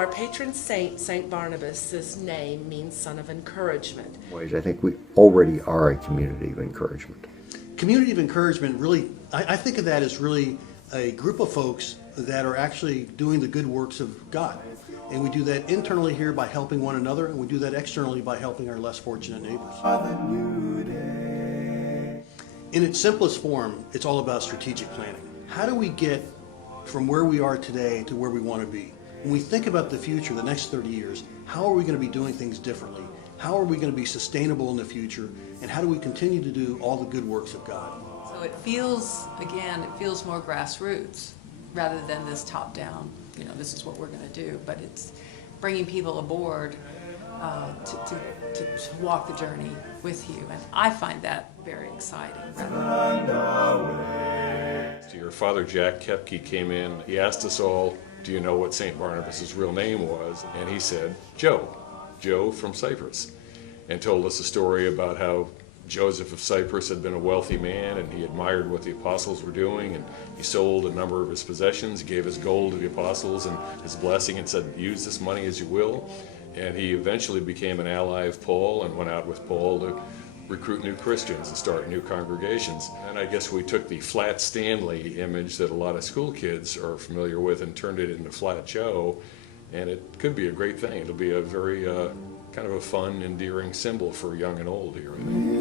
our patron saint, St. Barnabas' name means son of encouragement. I think we already are a community of encouragement. Community of encouragement, really, I think of that as really a group of folks that are actually doing the good works of God. And we do that internally here by helping one another, and we do that externally by helping our less fortunate neighbors. In its simplest form, it's all about strategic planning. How do we get from where we are today to where we want to be? When we think about the future, the next 30 years, how are we going to be doing things differently? How are we going to be sustainable in the future? And how do we continue to do all the good works of God? So it feels, again, it feels more grassroots rather than this top-down, this is what we're going to do. But it's bringing people aboard to walk the journey with you. And I find that very exciting. Your father, Jack Kepke, came in. He asked us all, do you know what St. Barnabas' real name was? And he said, Joe from Cyprus, and told us a story about how Joseph of Cyprus had been a wealthy man, and he admired what the apostles were doing, and he sold a number of his possessions. He gave his gold to the apostles and his blessing and said, use this money as you will. And he eventually became an ally of Paul and went out with Paul to recruit new Christians and start new congregations. And I guess we took the Flat Stanley image that a lot of school kids are familiar with and turned it into Flat Joe, and it could be a great thing. It'll be a very kind of a fun, endearing symbol for young and old here. And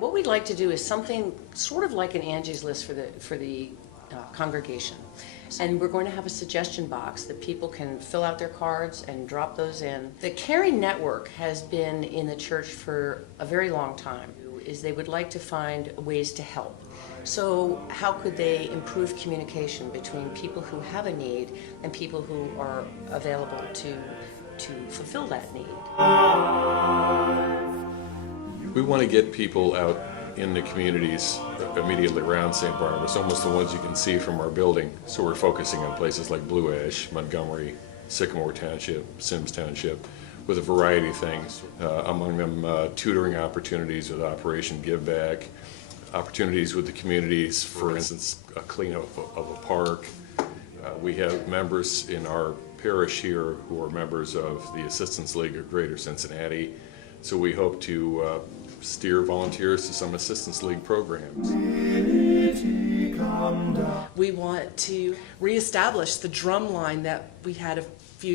what we'd like to do is something sort of like an Angie's List for the congregation. And we're going to have a suggestion box that people can fill out their cards and drop those in. The Caring Network has been in the church for a very long time. Is they would like to find ways to help. So how could they improve communication between people who have a need and people who are available to fulfill that need? We want to get people out in the communities immediately around St. Barnabas, almost the ones you can see from our building. So we're focusing on places like Blue Ash, Montgomery, Sycamore Township, Sims Township, with a variety of things. Among them, tutoring opportunities with Operation Give Back, opportunities with the communities, for instance, a cleanup of a park. We have members in our parish here who are members of the Assistance League of Greater Cincinnati. So we hope to steer volunteers to some Assistance League programs. We want to reestablish the drum line that we had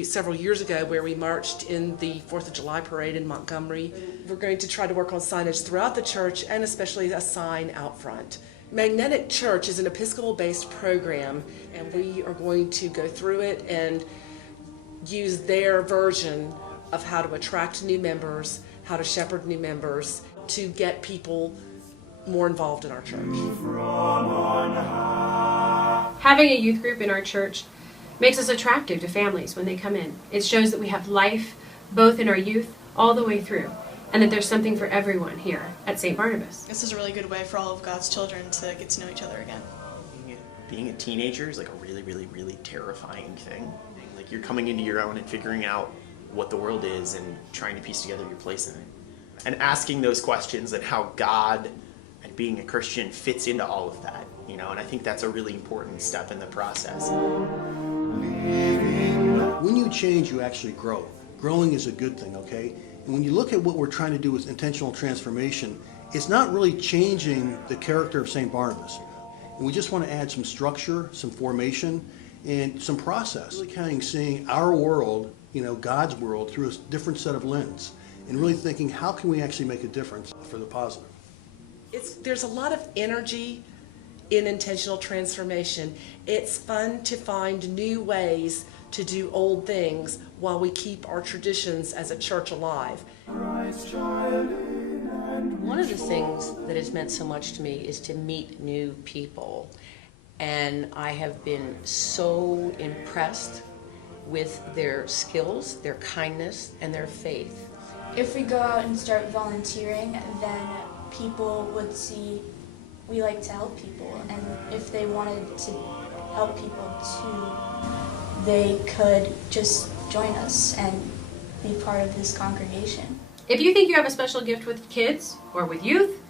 several years ago where we marched in the 4th of July parade in Montgomery. We're going to try to work on signage throughout the church and especially a sign out front. Magnetic Church is an Episcopal-based program, and we are going to go through it and use their version of how to attract new members, how to shepherd new members, to get people more involved in our church. Having a youth group in our church makes us attractive to families when they come in. It shows that we have life both in our youth all the way through, and that there's something for everyone here at St. Barnabas. This is a really good way for all of God's children to get to know each other again. Being a teenager is like a really, really, really terrifying thing. Like you're coming into your own and figuring out what the world is and trying to piece together your place in it. And asking those questions and how God and being a Christian fits into all of that, and I think that's a really important step in the process. When you change, you actually grow. Growing is a good thing, okay? And when you look at what we're trying to do with intentional transformation, it's not really changing the character of St. Barnabas. And we just want to add some structure, some formation, and some process. Really kind of seeing our world, God's world, through a different set of lens. And really thinking, how can we actually make a difference for the positive? There's a lot of energy in intentional transformation. It's fun to find new ways to do old things while we keep our traditions as a church alive. One of the things that has meant so much to me is to meet new people. And I have been so impressed with their skills, their kindness, and their faith. If we go out and start volunteering, then people would see we like to help people, and if they wanted to help people too, they could just join us and be part of this congregation. If you think you have a special gift with kids or with youth,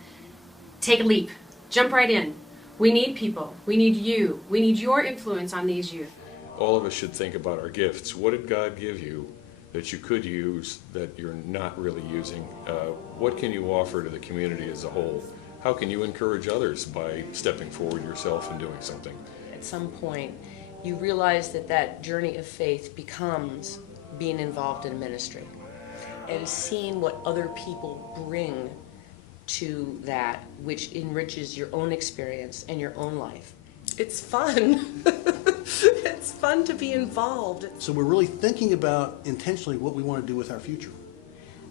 take a leap. Jump right in. We need people. We need you. We need your influence on these youth. all of us should think about our gifts. What did God give you that you could use that you're not really using? What can you offer to the community as a whole? How can you encourage others by stepping forward yourself and doing something? At some point, you realize that that journey of faith becomes being involved in ministry and seeing what other people bring to that, which enriches your own experience and your own life. It's fun. It's fun to be involved. So we're really thinking about intentionally what we want to do with our future.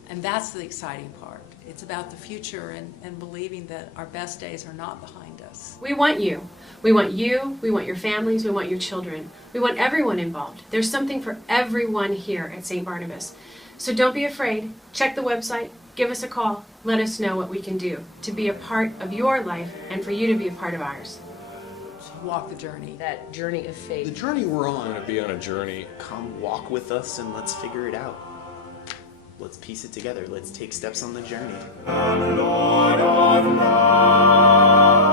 And that's the exciting part. It's about the future and believing that our best days are not behind us. We want you. We want you. We want your families. We want your children. We want everyone involved. There's something for everyone here at St. Barnabas. So don't be afraid. Check the website. Give us a call. Let us know what we can do to be a part of your life and for you to be a part of ours. Walk the journey. That journey of faith. The journey we're We're going on, to be on a journey. Come walk with us and let's figure it out. Let's piece it together. Let's take steps on the journey. And Lord of love.